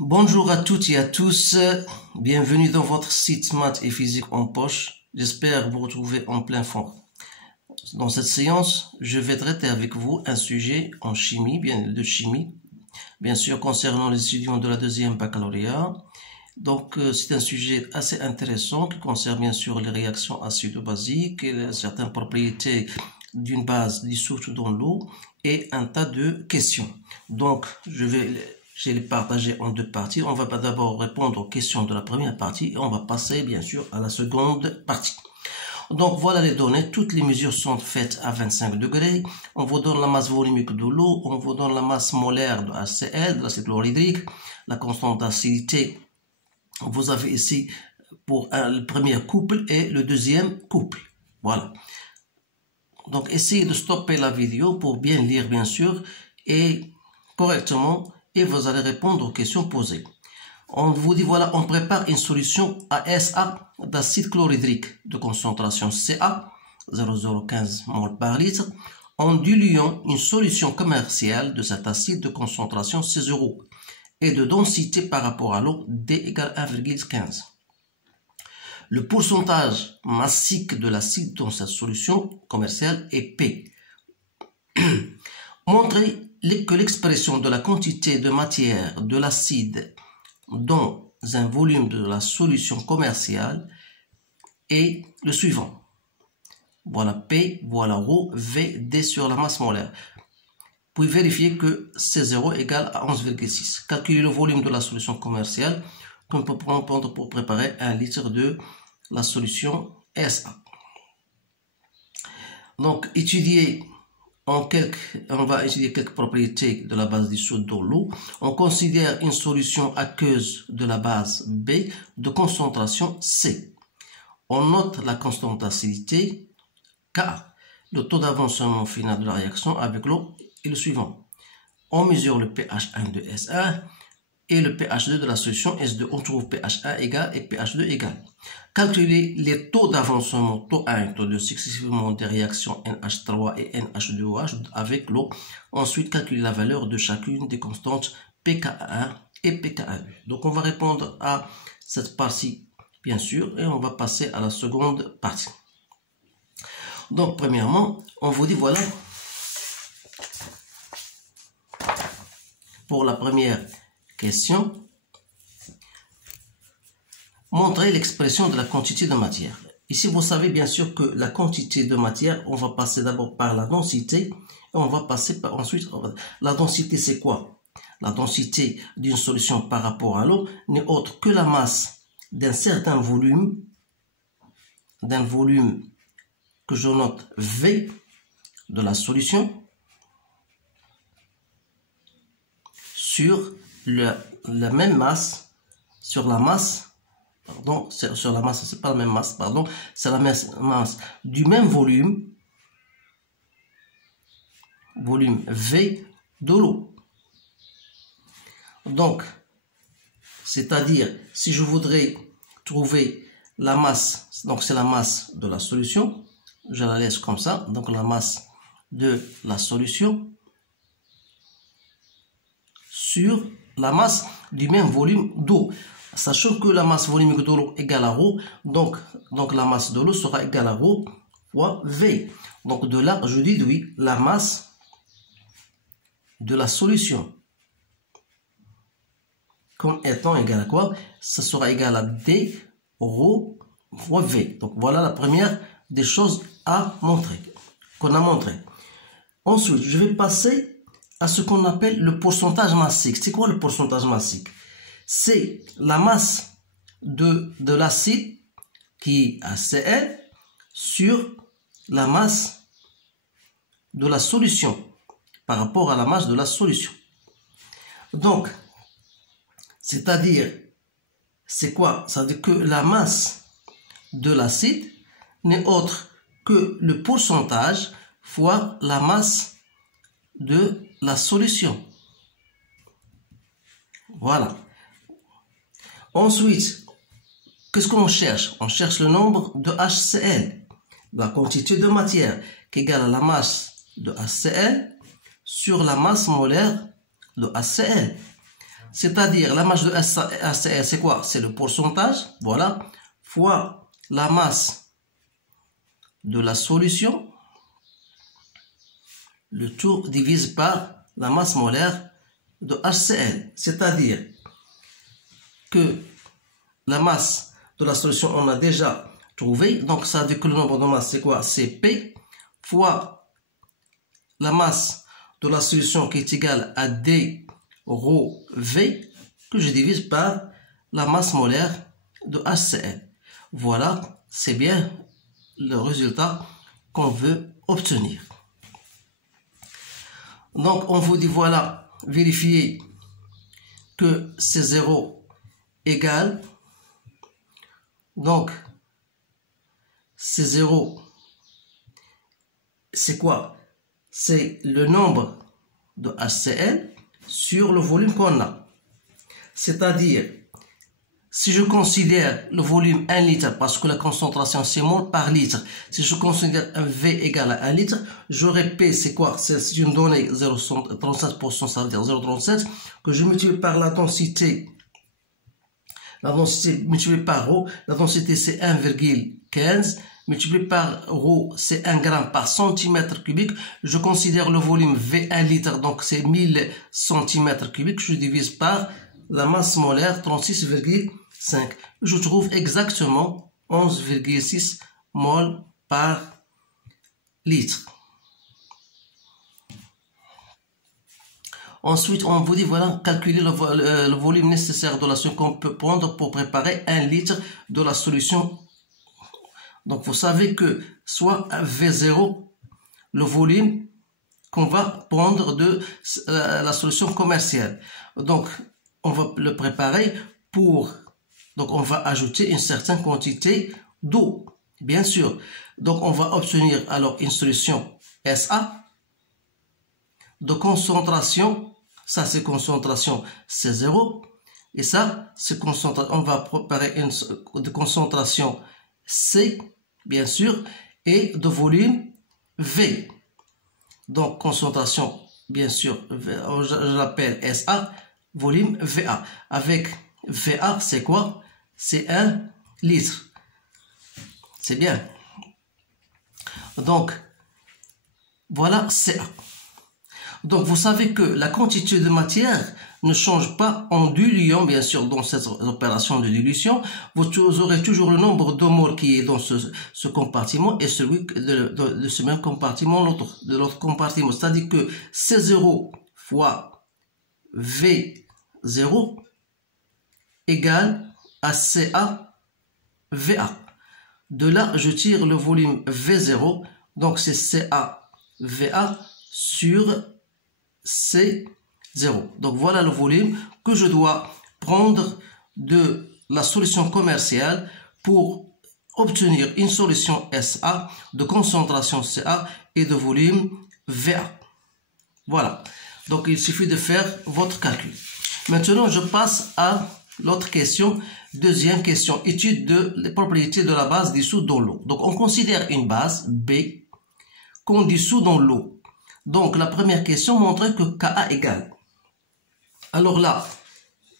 Bonjour à toutes et à tous, bienvenue dans votre site Maths et Physique en poche. J'espère vous retrouver en plein fond. Dans cette séance, je vais traiter avec vous un sujet en chimie, bien sûr concernant les étudiants de la deuxième baccalauréat. Donc c'est un sujet assez intéressant qui concerne bien sûr les réactions acido-basiques et certaines propriétés d'une base dissoute dans l'eau et un tas de questions. Donc je vais les partager en deux parties. On va d'abord répondre aux questions de la première partie et on va passer bien sûr à la seconde partie. Donc voilà les données, toutes les mesures sont faites à 25 degrés, on vous donne la masse volumique de l'eau, on vous donne la masse molaire de HCl, de l'acide chlorhydrique, la constante d'acidité, vous avez ici pour le premier couple et le deuxième couple, voilà. Donc essayez de stopper la vidéo pour bien lire bien sûr et correctement et vous allez répondre aux questions posées. On vous dit voilà, on prépare une solution ASA d'acide chlorhydrique de concentration Ca 0,015 mol par litre en diluant une solution commerciale de cet acide de concentration C0 et de densité par rapport à l'eau D égale 1,15. Le pourcentage massique de l'acide dans cette solution commerciale est P. Montrez que l'expression de la quantité de matière de l'acide dans un volume de la solution commerciale est le suivant. Voilà P, voilà ρ, V, D sur la masse molaire. Vous pouvez vérifier que C0 égale à 11,6. Calculez le volume de la solution commerciale qu'on peut prendre pour préparer 1 litre de la solution SA. Donc, on va étudier quelques propriétés de la base dissoute dans l'eau. On considère une solution aqueuse de la base B de concentration C. On note la constante d'acidité K. Le taux d'avancement final de la réaction avec l'eau est le suivant. On mesure le pH1 de S1 et le pH2 de la solution S2. On trouve pH1 égal et pH2 égal. Calculer les taux d'avancement, taux 1 et taux 2 successivement des réactions NH3 et NH2OH avec l'eau. Ensuite, calculer la valeur de chacune des constantes pKa1 et pKa2. Donc, on va répondre à cette partie, bien sûr, et on va passer à la seconde partie. Donc, premièrement, on vous dit, voilà, pour la première question, montrer l'expression de la quantité de matière. Ici, vous savez bien sûr que la quantité de matière, on va passer d'abord par la densité, et on va passer par ensuite, la densité c'est quoi? La densité d'une solution par rapport à l'eau n'est autre que la masse d'un certain volume, que je note V de la solution, sur la même masse, sur la masse, c'est pas la même masse, pardon, c'est la masse du même volume V de l'eau. Donc, c'est-à-dire, si je voudrais trouver la masse, donc c'est la masse de la solution, je la laisse comme ça, donc la masse de la solution sur la masse du même volume d'eau. Sachant que la masse volumique de l'eau égale à ρ, donc la masse de l'eau sera égale à ρ fois V. Donc de là, je déduis la masse de la solution comme étant égale à quoi? Ça sera égal à D ρ fois V. Donc voilà la première des choses à montrer, qu'on a montré. Ensuite, je vais passer à ce qu'on appelle le pourcentage massique. C'est quoi le pourcentage massique? C'est la masse de l'acide qui est HCl sur la masse de la solution par rapport à la masse de la solution. Donc, c'est-à-dire, c'est quoi? Ça veut dire que la masse de l'acide n'est autre que le pourcentage fois la masse de la solution. Voilà. Ensuite, qu'est-ce qu'on cherche? On cherche le nombre de HCl, la quantité de matière qui est égale à la masse de HCl sur la masse molaire de HCl. c'est-à-dire la masse de HCl, c'est quoi? C'est le pourcentage, voilà, fois la masse de la solution, le tout divise par la masse molaire de HCl, c'est-à-dire que la masse de la solution, on a déjà trouvé, donc ça veut dire que le nombre de masse, c'est quoi? C'est P fois la masse de la solution qui est égale à D rho V, que je divise par la masse molaire de HCl. Voilà, c'est bien le résultat qu'on veut obtenir. Donc, on vous dit, voilà, vérifiez que c'est 0 égale. Donc, c'est 0. C'est quoi? C'est le nombre de HCl sur le volume qu'on a. C'est-à-dire, si je considère le volume 1 litre, parce que la concentration c'est mol par litre, si je considère un V égal à 1 litre, j'aurai P, c'est quoi? C'est une donnée 0,37%, ça veut dire 0,37, que je multiplie par la densité multipliée par ρ, la densité c'est 1,15, multiplié par ρ, c'est 1 gramme par centimètre cubique. Je considère le volume V 1 litre, donc c'est 1000 centimètres cubiques. Je divise par la masse molaire, 36,5. Je trouve exactement 11,6 mol par litre. Ensuite, on vous dit, voilà, calculer le volume nécessaire de la solution qu'on peut prendre pour préparer 1 litre de la solution. Donc, vous savez que soit V0, le volume qu'on va prendre de la solution commerciale. Donc, on va le préparer donc on va ajouter une certaine quantité d'eau, bien sûr. Donc, on va obtenir alors une solution SA de concentration. Ça, c'est concentration C0. Et ça, c'est concentration. On va préparer une de concentration C, bien sûr, et de volume V. Donc, concentration, bien sûr, je l'appelle SA, volume VA. Avec VA, c'est quoi? C'est 1 litre. C'est bien. Donc, voilà CA. Donc, vous savez que la quantité de matière ne change pas en diluant, bien sûr, dans cette opération de dilution. Vous aurez toujours le nombre de moles qui est dans ce compartiment et celui de ce même compartiment, de l'autre compartiment. C'est-à-dire que C0 fois V0 égale à CA VA. De là, je tire le volume V0, donc c'est CA VA sur C0. Donc voilà le volume que je dois prendre de la solution commerciale pour obtenir une solution SA de concentration CA et de volume VA. Voilà. Donc il suffit de faire votre calcul. Maintenant, je passe à l'autre question. Deuxième question, étude des propriétés de la base dissoute dans l'eau. Donc on considère une base B qu'on dissout dans l'eau. Donc, la première question montrait que Ka égale. Alors là,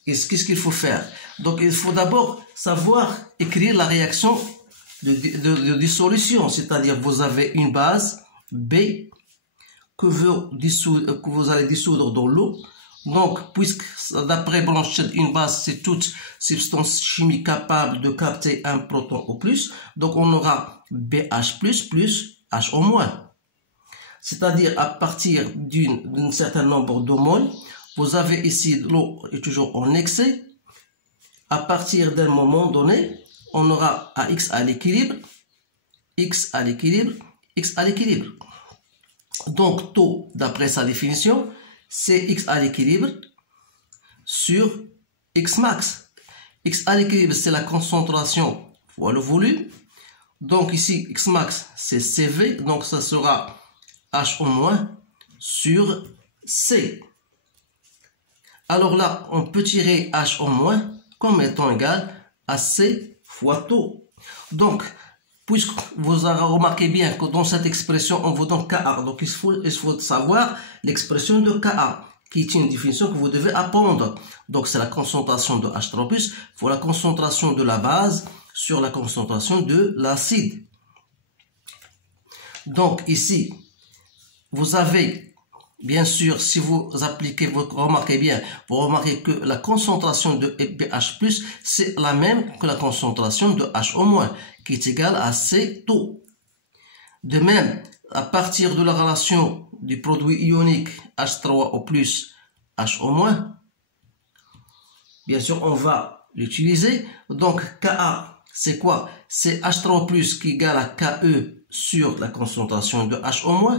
qu'est-ce qu'il faut faire? Donc, il faut d'abord savoir écrire la réaction de dissolution. C'est-à-dire, vous avez une base B que vous allez dissoudre dans l'eau. Donc, puisque d'après Blanchet, une base, c'est toute substance chimique capable de capter un proton au plus. Donc, on aura BH+, plus HO-. C'est-à-dire à partir d'un certain nombre de moles, vous avez ici l'eau est toujours en excès. À partir d'un moment donné, on aura AX à l'équilibre, X à l'équilibre, X à l'équilibre. Donc taux, d'après sa définition, c'est X à l'équilibre sur X max. X à l'équilibre, c'est la concentration fois le volume. Donc ici, X max, c'est CV, donc ça sera H- sur C. Alors là, on peut tirer H- comme étant égal à C fois taux. Donc, puisque vous avez remarqué bien que dans cette expression, on vous donne Ka. Donc, il faut savoir l'expression de Ka, qui est une définition que vous devez apprendre. Donc, c'est la concentration de H3+, pour la concentration de la base sur la concentration de l'acide. Donc, ici, vous avez, bien sûr, si vous appliquez, vous remarquez bien, vous remarquez que la concentration de pH+, c'est la même que la concentration de HO-, qui est égale à C taux. De même, à partir de la relation du produit ionique H3O+, HO-, bien sûr, on va l'utiliser. Donc, Ka, c'est quoi? C'est H3O+, qui est égal à Ke sur la concentration de HO-,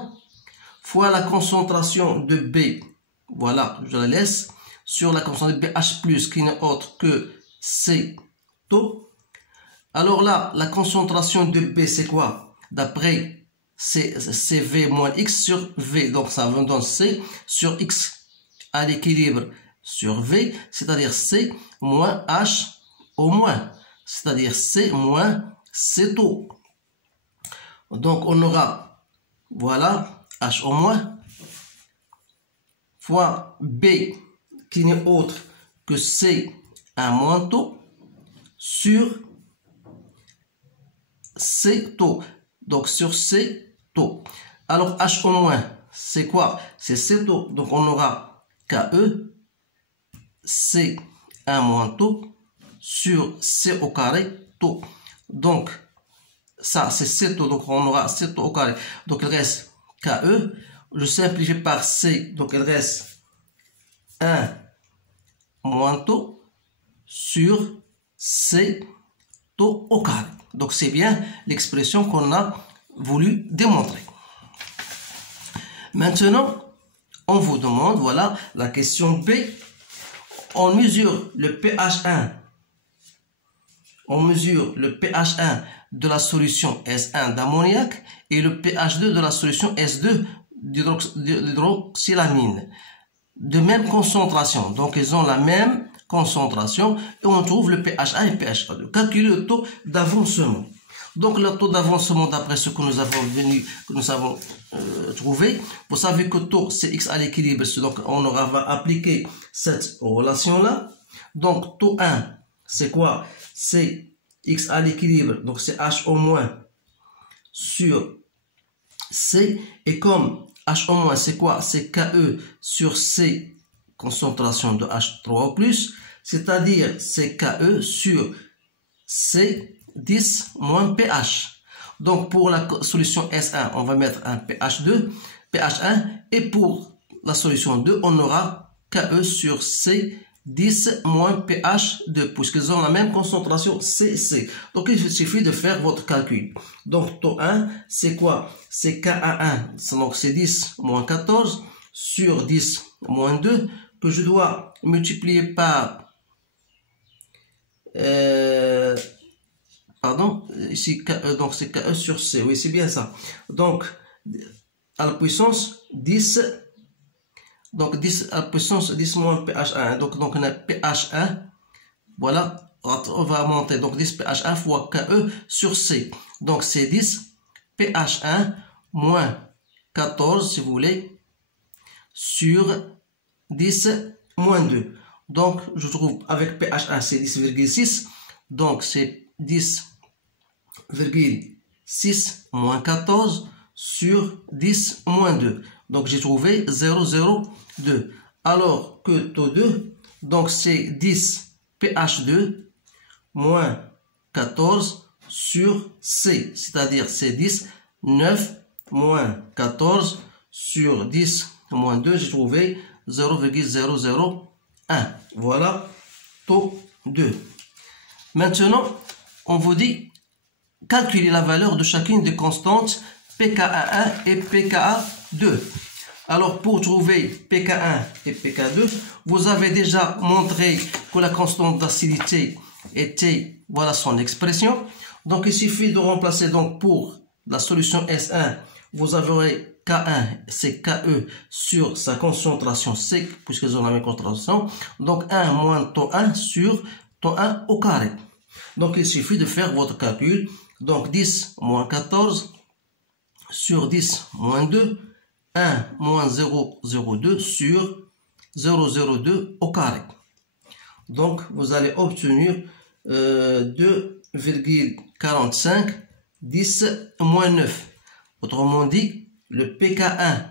fois la concentration de B, voilà, je la laisse, sur la concentration de BH+, qui n'est autre que C taux. Alors là, la concentration de B, c'est quoi? D'après c'est CV moins X sur V, donc ça me donne C sur X à l'équilibre sur V, c'est-à-dire C moins H au moins, c'est-à-dire C moins C taux. Donc on aura, voilà, H au moins, fois B, qui n'est autre que C un moins taux, sur C taux. Donc sur C taux. Alors H au moins, c'est quoi? C'est C taux. Donc on aura KE, C un moins taux, sur C au carré taux. Donc ça c'est C taux. Donc on aura C taux au carré. Donc il reste KE. Je simplifie par C. Donc il reste 1 moins taux sur C taux au carré. Donc c'est bien l'expression qu'on a voulu démontrer. Maintenant, on vous demande, voilà, la question B. On mesure le pH1. On mesure le pH1 de la solution S1 d'ammoniac et le pH2 de la solution S2 d'hydroxylamine. De même concentration. Donc, ils ont la même concentration et on trouve le pH1 et pH2. Calculer le taux d'avancement. Donc, le taux d'avancement, d'après ce que nous avons trouvé, vous savez que taux, c'est X à l'équilibre. Donc, on va appliquer cette relation-là. Donc, taux 1, c'est quoi? C'est X à l'équilibre. Donc, c'est H au moins sur C. Et comme H au moins, c'est quoi? C'est KE sur C, concentration de H3O+, c'est-à-dire c'est KE sur C 10 moins pH. Donc pour la solution S1, on va mettre un pH2, pH1, et pour la solution 2, on aura KE sur C 10 moins pH2, puisqu'ils ont la même concentration CC. Donc il suffit de faire votre calcul. Donc taux 1, c'est quoi? C'est Ka1, donc c'est 10 moins 14 sur 10 moins 2, que je dois multiplier par pardon, ici KE, donc c'est KE sur C, oui c'est bien ça. Donc à la puissance 10, donc 10 à la puissance 10 moins pH1, donc on a pH1, voilà, on va monter, donc 10 pH1 fois KE sur C, donc c'est 10 pH1 moins 14 si vous voulez, sur 10 moins 2. Donc je trouve avec pH1 c'est 10,6, donc c'est 10,6 moins 14 sur 10 moins 2. Donc j'ai trouvé 0,02. Alors que taux 2, donc c'est 10 pH2 moins 14 sur C, c'est-à-dire c'est 10, 9 moins 14 sur 10 moins 2, j'ai trouvé 0,001. Voilà, taux 2. Maintenant, on vous dit, calculer la valeur de chacune des constantes pKa1 et pKa2. Alors, pour trouver pK1 et pK2, vous avez déjà montré que la constante d'acidité était, voilà son expression. Donc, il suffit de remplacer, donc, pour la solution S1, vous aurez K1, c'est KE sur sa concentration C, puisqu'ils ont la même concentration. Donc, 1 moins taux 1 sur taux 1 au carré. Donc, il suffit de faire votre calcul. Donc, 10 moins 14 sur 10 moins 2, 1 moins 0,02 sur 0,002 au carré. Donc, vous allez obtenir 2,45 10 moins 9. Autrement dit, le pK1,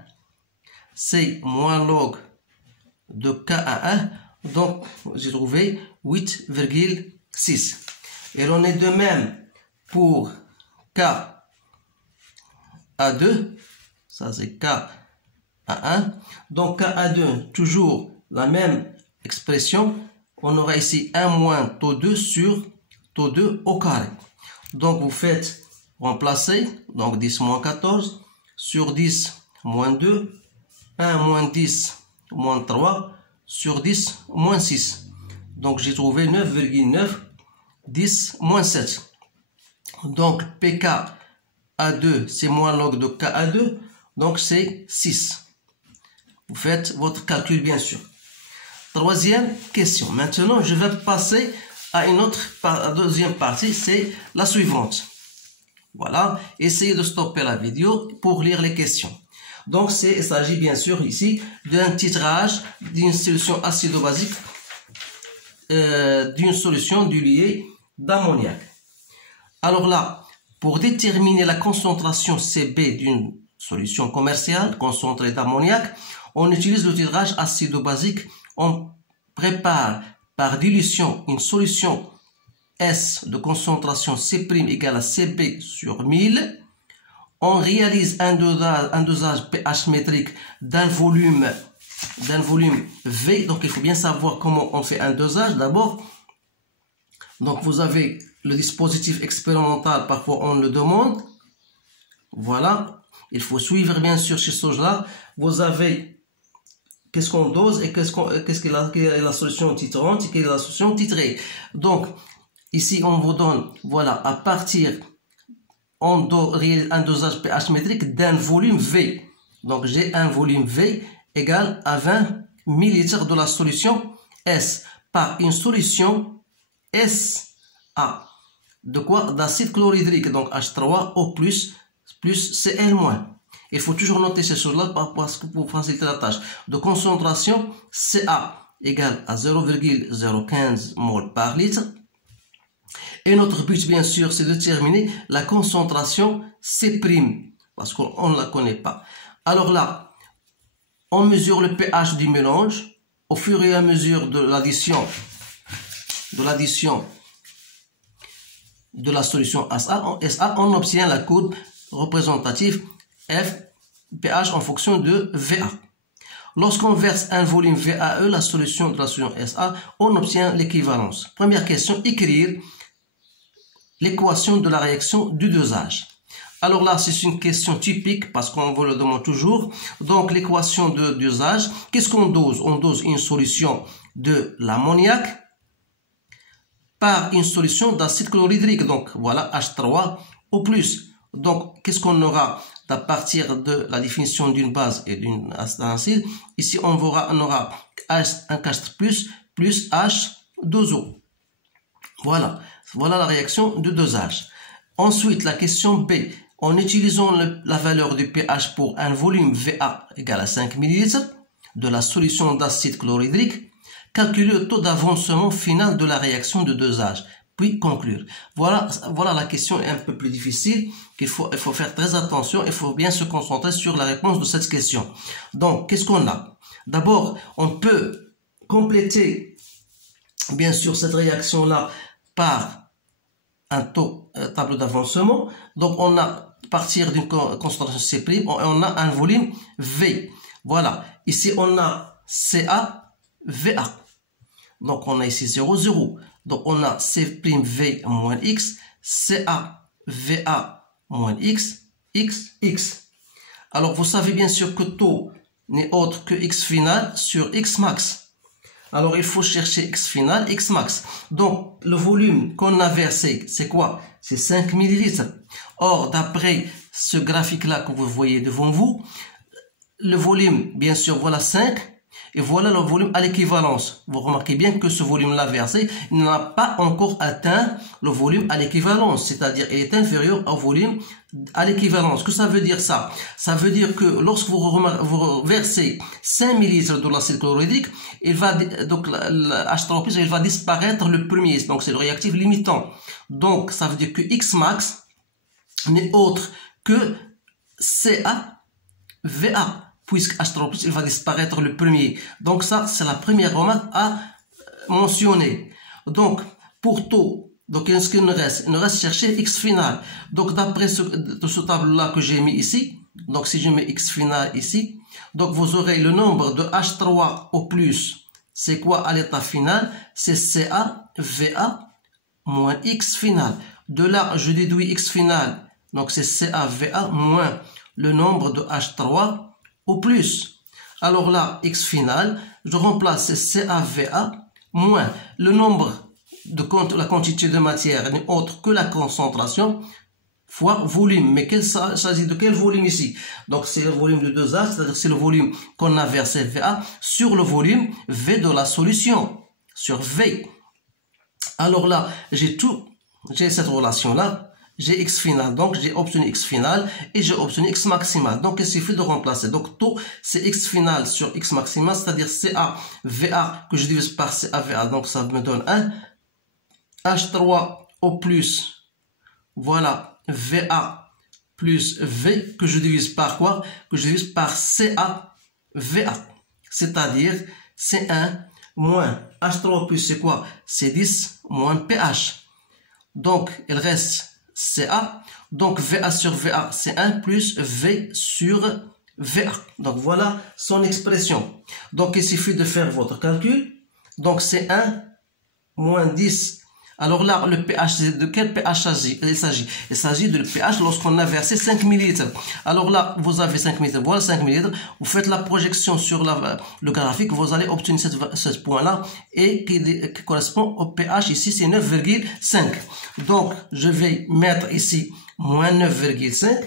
c'est moins log de K1. Donc, j'ai trouvé 8,6. Et l'on est de même pour K2. Ça, c'est K1. Donc, K2, toujours la même expression. On aura ici 1 moins taux 2 sur taux 2 au carré. Donc, vous faites remplacer. Donc, 10 moins 14 sur 10 moins 2. 1 moins 10 moins 3 sur 10 moins 6. Donc, j'ai trouvé 9,9, 10 moins 7. Donc, PK A2, c'est moins log de KA2. Donc, c'est 6. Vous faites votre calcul, bien sûr. Troisième question. Maintenant, je vais passer à une deuxième partie. C'est la suivante. Voilà. Essayez de stopper la vidéo pour lire les questions. Donc, il s'agit bien sûr ici d'un titrage d'une solution acido-basique, d'une solution diluée d'ammoniac. Alors là, pour déterminer la concentration CB d'une solution commerciale concentrée d'ammoniac, on utilise le titrage acido-basique. On prépare par dilution une solution S de concentration C' égale à CB sur 1000. On réalise un dosage pH métrique d'un volume V. Donc, il faut bien savoir comment on fait un dosage d'abord. Donc, vous avez le dispositif expérimental. Parfois, on le demande. Voilà. Il faut suivre, bien sûr, chez ce là. Vous avez qu'est-ce qu'on dose et qu'est-ce que la solution titrante et quelle est la solution titrée. Donc, ici, on vous donne, voilà, à partir un dosage pH métrique d'un volume V. Donc, j'ai un volume V égal à 20 ml de la solution S par une solution SA. De quoi? D'acide chlorhydrique. Donc, H3O+, plus Cl-. Il faut toujours noter ces choses-là parce que pour faciliter la tâche. De concentration Ca égale à 0,015 mol par litre. Et notre but, bien sûr, c'est de déterminer la concentration C', parce qu'on ne la connaît pas. Alors là, on mesure le pH du mélange. Au fur et à mesure de l'addition de la solution SA, on obtient la courbe représentative F pH en fonction de VA. Lorsqu'on verse un volume VAE, la solution de la solution SA, on obtient l'équivalence. Première question, écrire l'équation de la réaction du dosage. Alors là, c'est une question typique parce qu'on vous le demande toujours. Donc, l'équation de dosage, qu'est-ce qu'on dose? On dose une solution de l'ammoniac par une solution d'acide chlorhydrique. Donc, voilà, H3O+. Donc, qu'est-ce qu'on aura à partir de la définition d'une base et d'un acide? Ici, on aura H1,4 plus H2O. Voilà la réaction de dosage. Ensuite, la question B. En utilisant la valeur du pH pour un volume VA égal à 5 ml de la solution d'acide chlorhydrique, calculer le taux d'avancement final de la réaction de dosage, puis conclure. Voilà, la question est un peu plus difficile, il faut faire très attention, il faut bien se concentrer sur la réponse de cette question. Donc, qu'est-ce qu'on a? D'abord, on peut compléter, bien sûr, cette réaction-là par un tableau d'avancement. Donc, on a, à partir d'une concentration C', on a un volume V. Voilà. Ici, on a CA, VA. Donc, on a ici 0, 0. Donc, on a C'V moins X, CA, VA moins X, X, X. Alors, vous savez bien sûr que taux n'est autre que X final sur X max. Alors, il faut chercher X final, X max. Donc, le volume qu'on a versé, c'est quoi? C'est 5 ml. Or, d'après ce graphique-là que vous voyez devant vous, le volume, bien sûr, voilà 5. Et voilà le volume à l'équivalence. Vous remarquez bien que ce volume-là versé n'a pas encore atteint le volume à l'équivalence, c'est-à-dire il est inférieur au volume à l'équivalence. Que ça veut dire ça? Ça veut dire que lorsque vous versez 5 ml de l'acide chlorhydrique, il va, donc H3+, il va disparaître le premier, donc c'est le réactif limitant. Donc ça veut dire que X max n'est autre que CaVa. Puisque H3+, il va disparaître le premier. Donc ça, c'est la première remarque à mentionner. Donc, pour taux, donc qu'est-ce qu'il nous reste? Il nous reste chercher X final. Donc, d'après ce tableau-là que j'ai mis ici, donc si je mets X final ici, donc vous aurez le nombre de H3O+, c'est quoi à l'état final? C'est CaVa moins X final. De là, je déduis X final, donc c'est CaVa moins le nombre de H3 au plus. Alors là, X final, je remplace CaVa moins le nombre de la quantité de matière n'est autre que la concentration fois volume. Mais il s'agit de quel volume ici? Donc c'est le volume de 2A, c'est-à-dire c'est le volume qu'on a versé Va sur le volume V de la solution, sur V. Alors là, j'ai cette relation-là. J'ai X final, donc j'ai obtenu X final et j'ai obtenu X maximal. Donc il suffit de remplacer. Donc taux, c'est X final sur X maximal, c'est-à-dire CaVa que je divise par CaVa. Donc ça me donne 1. H3O+, voilà, Va plus V que je divise par quoi? Que je divise par CaVa. C'est-à-dire C1 moins H3O+, c'est quoi? C'est 10 moins pH. Donc il reste Ca, donc Va sur Va, c'est 1 plus V sur Va. Donc voilà son expression. Donc il suffit de faire votre calcul. Donc c'est 1 moins 10. Alors là, le pH, de quel pH il s'agit? Il s'agit de pH lorsqu'on a versé 5 ml. Alors là, vous avez 5 ml, voilà 5 ml. Vous faites la projection sur le graphique, vous allez obtenir ce point-là et qui correspond au pH ici, c'est 9,5. Donc, je vais mettre ici moins 9,5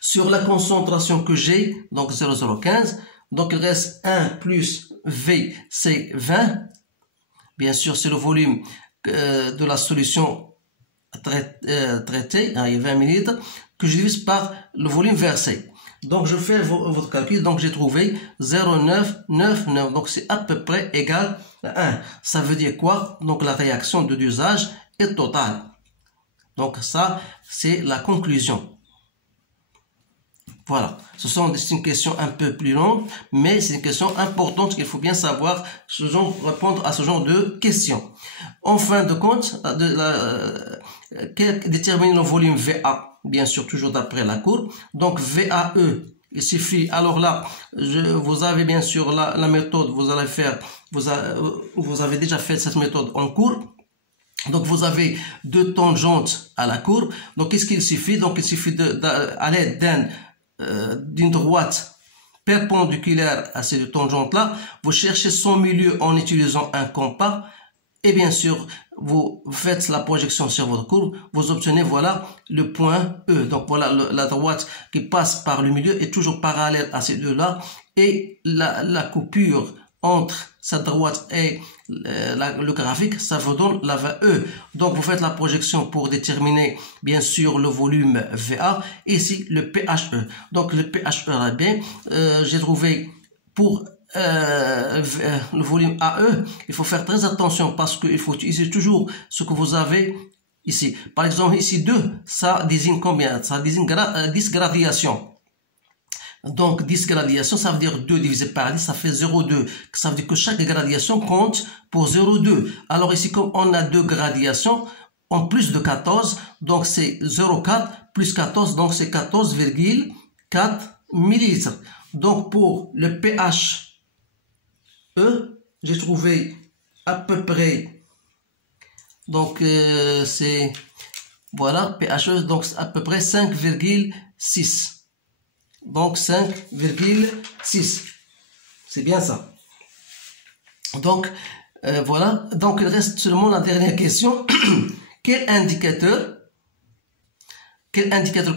sur la concentration que j'ai, donc 0,015. Donc, il reste 1 plus V, c'est 20. Bien sûr, c'est le volume de la solution traitée, il y a 20 ml, que je divise par le volume versé. Donc, je fais votre calcul. Donc, j'ai trouvé 0,999. Donc, c'est à peu près égal à 1. Ça veut dire quoi? Donc, la réaction de dosage est totale. Donc, ça, c'est la conclusion. Voilà, c'est une question un peu plus longue, mais c'est une question importante qu'il faut bien savoir répondre à ce genre de questions. En fin de compte, déterminer le volume VA, bien sûr toujours d'après la courbe. Donc VAE, il suffit, alors là, vous avez bien sûr la méthode, vous avez déjà fait cette méthode en cours. Donc vous avez deux tangentes à la courbe. Donc qu'est-ce qu'il suffit? Donc il suffit à l'aide d'une droite perpendiculaire à ces deux tangentes-là, vous cherchez son milieu en utilisant un compas et bien sûr, vous faites la projection sur votre courbe, vous obtenez voilà le point E. Donc voilà la droite qui passe par le milieu est toujours parallèle à ces deux-là et la coupure entre cette droite et le graphique, ça vous donne la VE. Donc vous faites la projection pour déterminer bien sûr le volume VA et ici le PHE. Donc le PHE, bien, j'ai trouvé pour le volume AE, il faut faire très attention parce qu'il faut utiliser toujours ce que vous avez ici. Par exemple ici 2, ça désigne combien? Ça désigne 10 gradations. Donc 10 gradations, ça veut dire 2 divisé par 10, ça fait 0,2. Ça veut dire que chaque gradation compte pour 0,2. Alors ici, comme on a 2 gradations, en plus de 14, donc c'est 0,4 plus 14, donc c'est 14,4 millilitres. Donc pour le pH E, j'ai trouvé à peu près, donc c'est, voilà, pH E, donc à peu près 5,6. Donc 5,6. C'est bien ça. Donc voilà. Donc il reste seulement la dernière question. Quel indicateur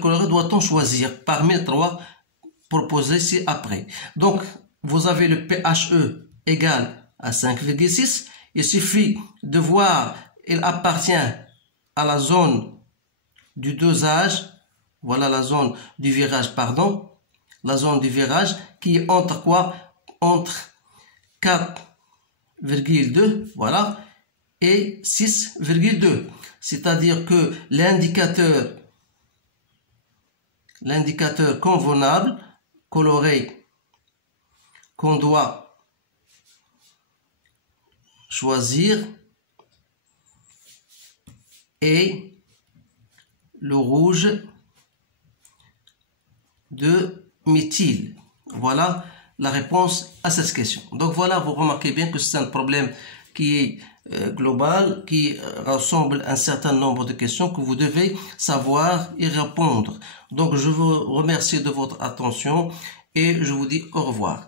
coloré doit-on choisir parmi les 3 proposés ci-après? Donc vous avez le PHE égal à 5,6. Il suffit de voir, il appartient à la zone du dosage. Voilà la zone du virage, pardon. La zone du virage qui est entre quoi? Entre 4,2, voilà, et 6,2. C'est-à-dire que l'indicateur convenable, coloré, qu'on doit choisir est le rouge de méthyle. Voilà la réponse à cette question. Donc voilà, vous remarquez bien que c'est un problème qui est global, qui rassemble un certain nombre de questions que vous devez savoir y répondre. Donc je vous remercie de votre attention et je vous dis au revoir.